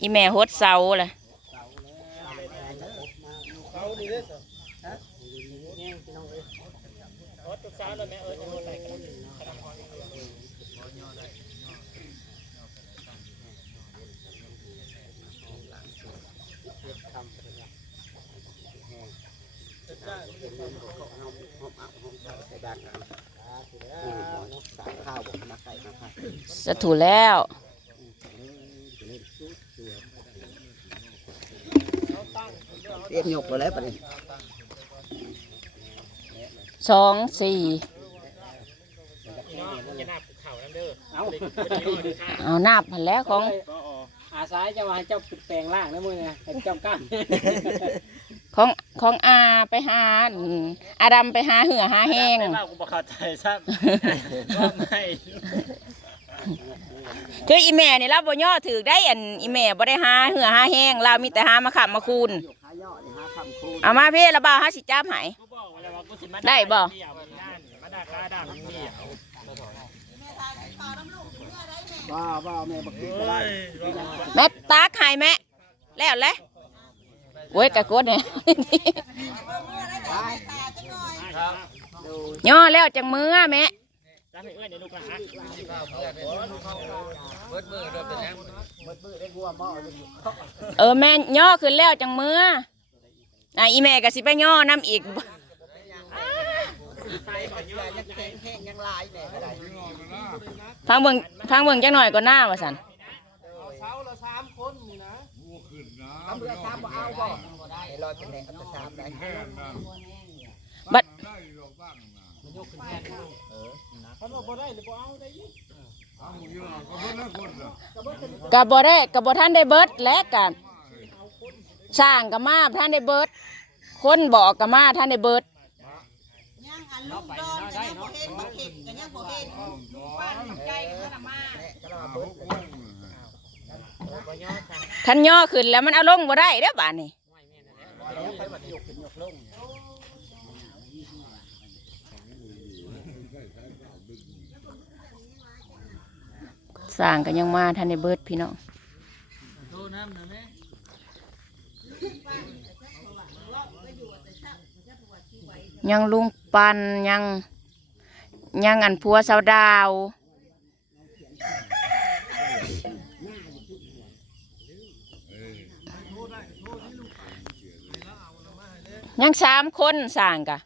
อีแม่ฮดเสาล่ะข้าวบอกมาไก่มาค่ะสะถูแล้ว เรียกหยกไปแล้วปะเนี่ยสองสี่เอาเอานับหันแล้วของอาสายจะว่าให้เจ้าปิดแปลงล่างนะมึงไงให้เจ้ากั้นของของอาไปหาอืมอาดำไปหาเหือหาแห้งไม่ว่ากูบอกเข้าใจซ้ำว่าไม่ คืออีแม่นี่เราบ่ย่อถือได้อันอีแม่บ่ได้หาเหือหาแห้งเรามีแต่หามาขับมาคูณหยกขาย่อนี่ฮะคำคูณเอามาพี่ระบาวหาสิจ้าหายกูบอกแล้วว่ากูสิมาได้บ่เดี่ยวนั่นมาด่าก้าด่ามึงเดี่ยวว้าวว้าวแม่บักขึ้นก็ได้แม่ตากใหายแม่แล้วแหละโอ้ยกะกดเนี่ยย่อแล้วจังมือแม่ จ้าเอื้อนเดี๋ยวลูกหลานเบิดมืออเลยเออแม่ย่อขึ้นแล้วจังมืออะอีแม่ก็สิไปย่อน้ำอีกยังแข็งแห้งยังลายแน่ก็ได้พังเบิ่งพังเบิ่งจังหน่อยก็หน้าว่าสันทำเรือซ้ำบ่เอาบ่ ได้ลอยเป็นแหล่เอาแต่ซ้ำได้บัดกะบ่ได้กะบ่ท่านได้เบิดและกันสร้างกะมาท่านได้เบิด คนบอกกะมาท่านได้เบิดยังอันลูกโดนก็ยังบ่เห็นบ่เห็นก็ยังบ่เห็นลูกฟันลูกใจก็ละมาคันย่อขึ้นแล้วมันเอาลงบ่ได้เด้อบาดนี้ ไปบัดหยกเป็นหยกลง สร้างก็ยังมาท่านได้เบิดพี่น้องยังลุงปันยังยังอันพัวสาวดาว ยังสามคนสั่งกะ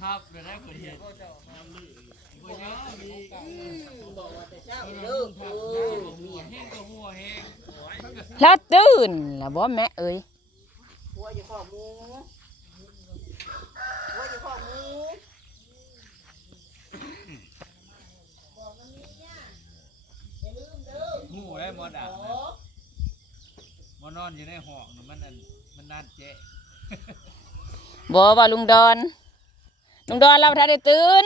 แล้วตื่นแล้วบ่แม่เอ้ยหัวอยู่ข้อหมูหัวอยู่ข้อหมูหูได้หมดอะมานอนอยู่ในห้องน่ะมันอันมันนานเจ๊บ่ว่าลุงดอน ลุงดอนเราถ้าได้ตื่น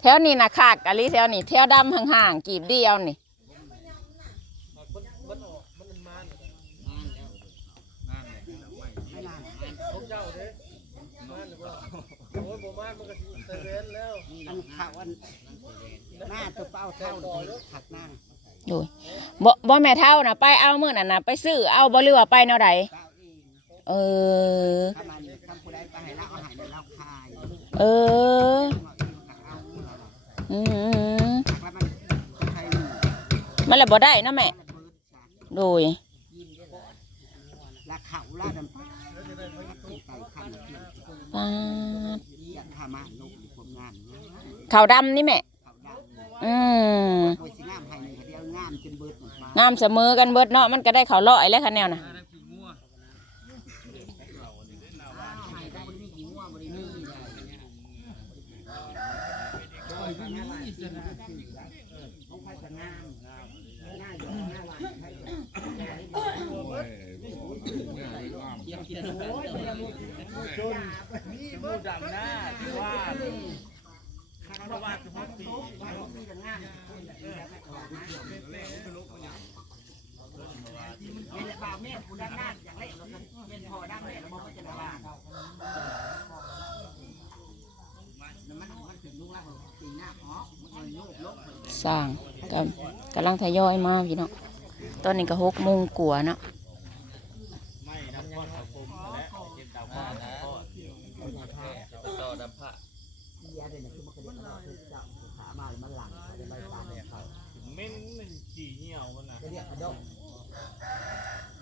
แถวนี้นะขากอะลิแถวนี้แถวดำห่างๆกีบเดียวนี่อันขาวอันหน้าตัวเป้าเท่าเลยผักนั่งดูบ่บ่แม่เท่านะไปเอาเมื้อนั่นนะไปซื้อเอาบ่เรือว่าไปแนวใด เป้าเองเออ ถ้ามันทำผู้ใดไปให้เราเอาใหายเราคายเออเอาอืมแล้วมันใครมันละบ่ได้เนาะแม่เบิดสากโดยลาเขาลาดำป้าไก่ขันเกี่ยวปาดอยากทำมาลงอยู่ผมงานนะขาวดำนี่แม่ เขาดำอืมโอ้ยสิงามให้นี่เดียวงามจนเบิดหมดมางามเสมอกันเบิดเนาะ มันก็ได้ขาวลอยแล้วคันแนวน่ะ ได้ขี้งัว ให้ได้บริมีหัวบริมี อยก็น่ารักของใครจะงามหน้าอยู่หน้าหวานใครจะโอ้ยจน นี่มือ ดำหน้าที่ว่าคารวะทุกปีมีแต่งามคนแบบนี้แล้วไม่ตลอดนบ่าวแม่กูด้านหน้าอย่างแรกเราเป็นพอด้านแรกเราบอกว่จะได้ว่ามันมันถึงลูกล่างตีหน้าอ๋อมันโยกลบสร้างกำกำลังทยอยมาพี่เน้องตอนนี้ก็หกโมงกว่าเนาะ ไม่ทำยังไงผมและเก็บดาวผ้านะต่อดำผ้า เสียเดี๋ยนี้คือมันกระเด็นเราคือจับขามาแล้วมันหลังจะไปตามเขาเม้นมันจีเหี่ยวมันนะจะเรียกกระดก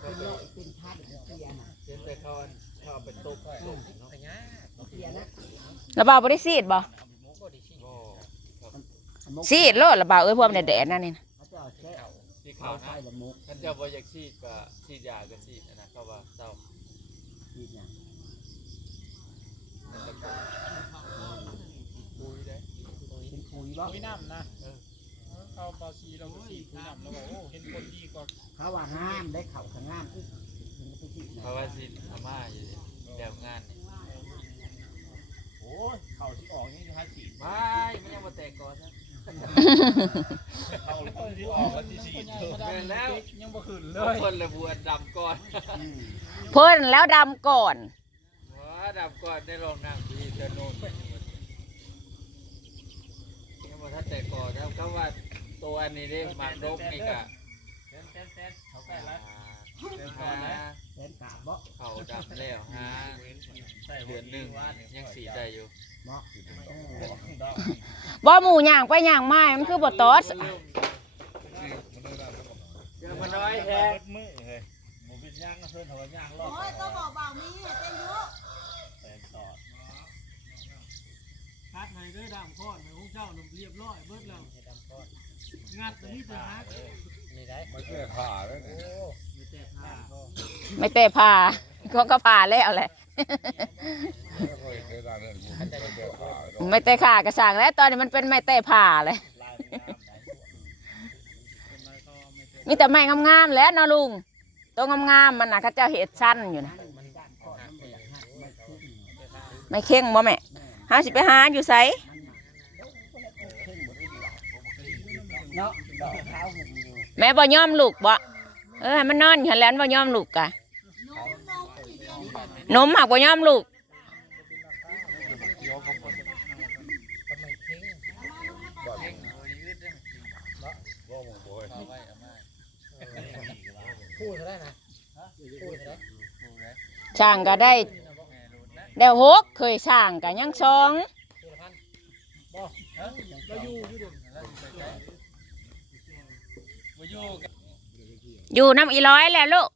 เป็นโลเป็นธาตุเสียน่ะเช่นแต่เขาเขาเป็นตุ๊กตุ๊กเนาะเสียนะระบาวบ่ได้ซีดบ่ก็ซีดโลดระบาเอ้ยพวกมันแดดนั่นนี่นะสีขาเขาไฟนะท่านเจ้าบอยากฉีดก็ฉีดยาก็ฉีดนะเขาว่าเจ้านี่เนี่ยเป็นตะโกนปุยได้ เป็นปุ๋ย บ่คุยน้ำนะเข้าปอซีเราก็สีคุยน้ำแล้วบอกโอ้เห็นคนดีกว่าเขาว่าห้ามได้เข่าข้างห้ามอีกถึงจะไปที่เพราะว่าฉีดพม่าอยู่เดี๋ยวงานนี่โอ้เขาที่ออกนี่ฮะสีไม่ไม่ยังมาแตกก่อนนะเขาที่ออกก็ที่สียังบ่ขึ้นเลทุกยคนระบวนดำก่อนเพิ่นแล้วดำก่อนว่าดำก่อนได้ลองนั่งดีจะโน่นยังมา ถ้าแตกก่อนนะเขาว่าตัวอันนี้ได้หมากดกนี่ก็เต้นเต้นเต้นเขาใกล้แล้วหาแทนกาบบ่เขาดำแล้วหาเดือนหนึ่งยังสีได้อยู่บ่บ่หมู่ย่างไปย่างมามันคือบ่ตอดเดี๋ยวมันน้อยแท้มือเลยหมูเป็นย่างเพื่อนเขาย่างรอบโอ้ยก็บอกบ่าวมีให้เต้นเยอะแต่ต่อคัดไหนเด้อดำข้อนของ เจ้าเรียบร้อยเบิดแล้วงัดตัวนี้จะฮักไม่ใช่ขาแล้วเนี่ยไม่เตะผ่าก็ก็ผ่าแล้วแหละไม่เตะขากระสังแล้ว ตอนนี้มันเป็นไม่เตะผ่าเลยมีแต่ไม้งามๆแล้วนะลุงตัวงามๆมันนะเขาเจ้าเห็ดสั้นอยู่นะไม่เข่งบ่แม่ห้าสิไปหาอยู่ไส เนาะดอกขาวหุ่มอยู่แม่บ่ยอมลูกบ่เออให้มันนอนอยู่หั่นแหล้วบ่ยอมลูกกะนมหักบ่ยอมลูก พูดได้นะพูดได้ช่างก็ได้ได้หกเคยสร้างก็ยังสอง เราอยู่อยู่ดิมาอยู่กัน อยู่น้ำอีร้อยแล้วลูก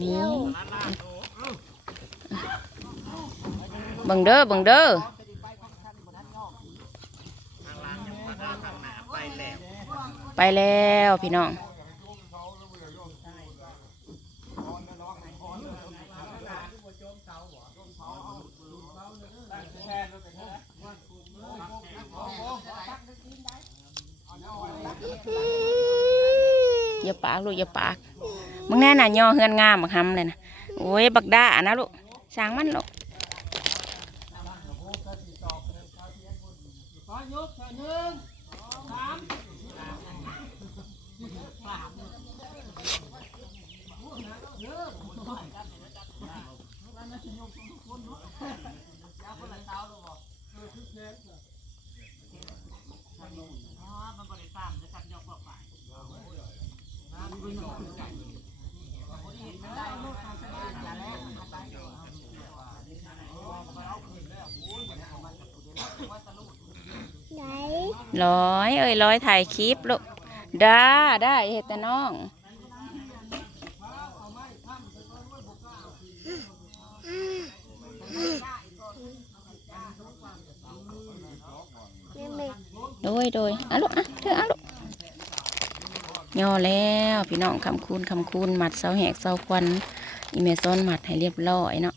นี่บังเด้อบังเด้อ ไปแล้วพี่น้องอย่าปากลูกอย่าปากมึงแน่น่ะย่อเฮือนงามบักหำเลยนะโอ้ยบักด้านะลูกสร้างมันลูก ร้อย เอ้ยร้อยถ่ายคลิปลูกได้ได้เฮ็ดแต่น้องโดยอะลูกอะเธออะลูกย่อแล้วพี่น้องคำคูณคำคูณหมัดเสาแหกเสาควันอีเมซอนหมัดให้เรียบร้อยเนาะ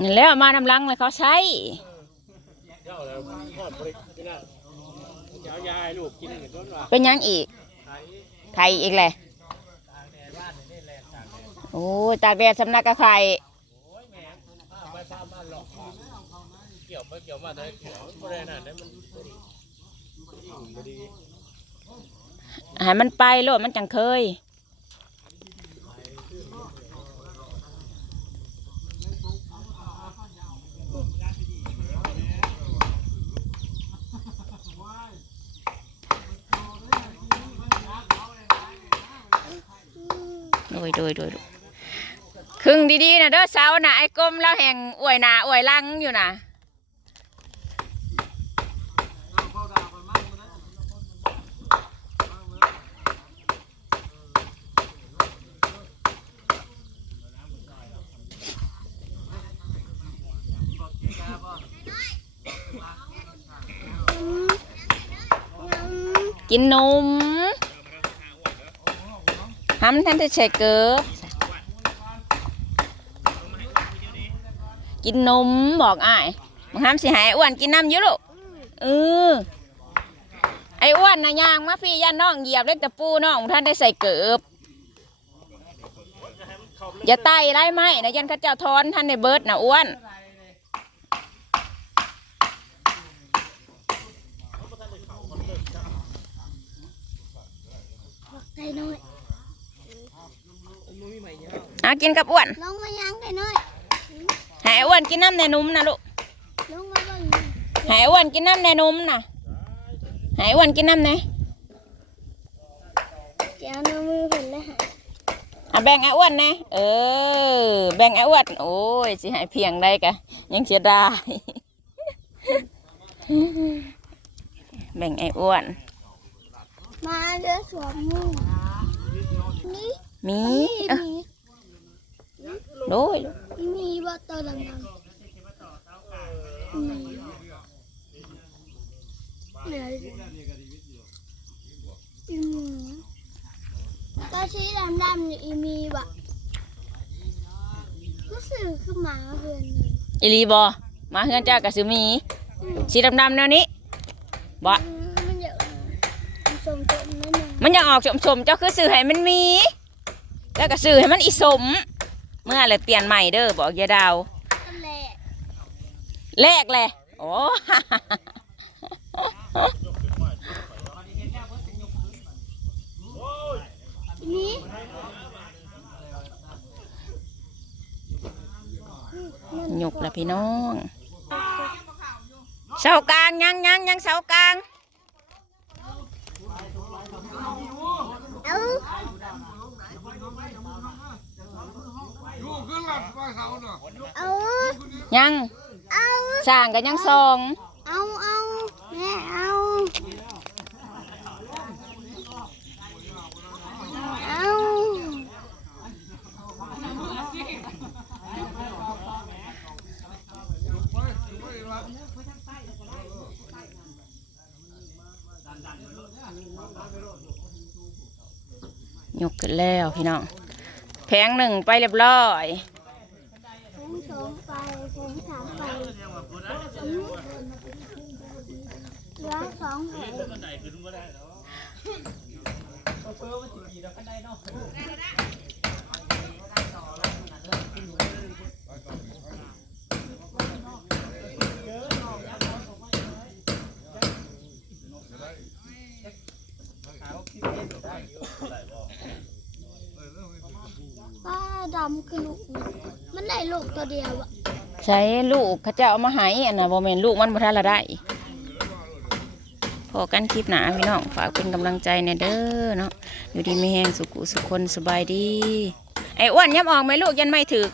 นี่แหล้วมานำลังเลยเขาใช้เจ้าแล้วทอดบริกินแล้วเจ้ายายลูกกินกันต้นว่าเป็นหยังอีกไข่ไข่อีกแหละ โอ้ยตากแดดสำนักกะไข่โอ้ยแม่ไปฟาร์มบ้านหลอกเกี่ยวไปเกี่ยวมาได้เกี่ยวบ่ได้นั่นมันบ่ดีให้มันไปโลดมันจังเคย โดยโดยโดยโดย ครึ่งดีๆนะเด้อเสานะไอ้กลมแล้วแห่งอวยหนาอวยลังอยู่นะกินนมห้ำท่านจะใช้เกิบ กินนมบอกอ้ายมึงห้ามสิใหายอ้วนกินน้ำอยู่ลูกเออไอ้อ้วนนะย่างมาพี่ย่าน้องเหยียบเล็กตะปูน้องท่านได้ใส่เกิบอย่าไต่ไรไหมนะยันเข้าเจ้าทอนท่านในเบิร์ดนะอ้วนไก่น้อยอากินกับอ้วนลงมายังไก่น้อยใหายอ้วนกินน้ำในนุ่มนะลูกลงมาเบิ่งใหายอ้วนกินน้ำในนุ่มนะใหายอ้วนกินน้ำในเจ้าน้ำมือเพิ่นเลยหาอะแบ่งไอ้อ้วนนะเออ แบ่งไอ้อ้วนโอ้ยสิใหายเพียงได้กะยังเสียดายแบ่งไอ้อ้วน มาเด้อสวมมือนี่มีนี่เอ้อมีโดย มีบ่ตัวดำๆมีเหลืออืมตัวชี้ดำๆนี่อีมีบ่ก็สื่อคือหมาเพื่อนเลยอีหลีบอมาเฮือนเจ้ากะสือมีอืมสีดำๆแนวนี้บ่อืมมันเยอะมันสมจมนั่นเองมันยังออกสมๆเจ้าคือสื่อให้มันมี แล้วก็สื่อให้มันอีสม เมื่อไรเปลี่ยนใหม่เด้อบอกยายดาวนั่นแหละแรกเลยโอ้นี่หยุกละพี่น้องเสากลางยังยังยังเสากลาง เอาอยู่ขึ้นหลับว่าเขาเนาะเอา ยังเอาสร้างกันยังซองเอาเอาแม่เอาเอาหยุกขึ้นแล้วพี่น้อง แผงหนึ่งไปเรียบร้อยแผงสองไปแผงสามไปอืมเหลือสองแผง ป้า ดำ คือลูกมันมันได้ลูกตัวเดียวอะใช้ลูกเขาเจ้าเอามาให้อันน่ะบ่แม่นลูกมันบ่ทันละได้พอกันคลิปหนาพี่น้องฝากเป็นกำลังใจในเด้อเนาะอยู่ดีไม่แห้งสุขุสุขคนสบายดี ไอ้อ้วนยับออกไหมลูกยันไม่ถือ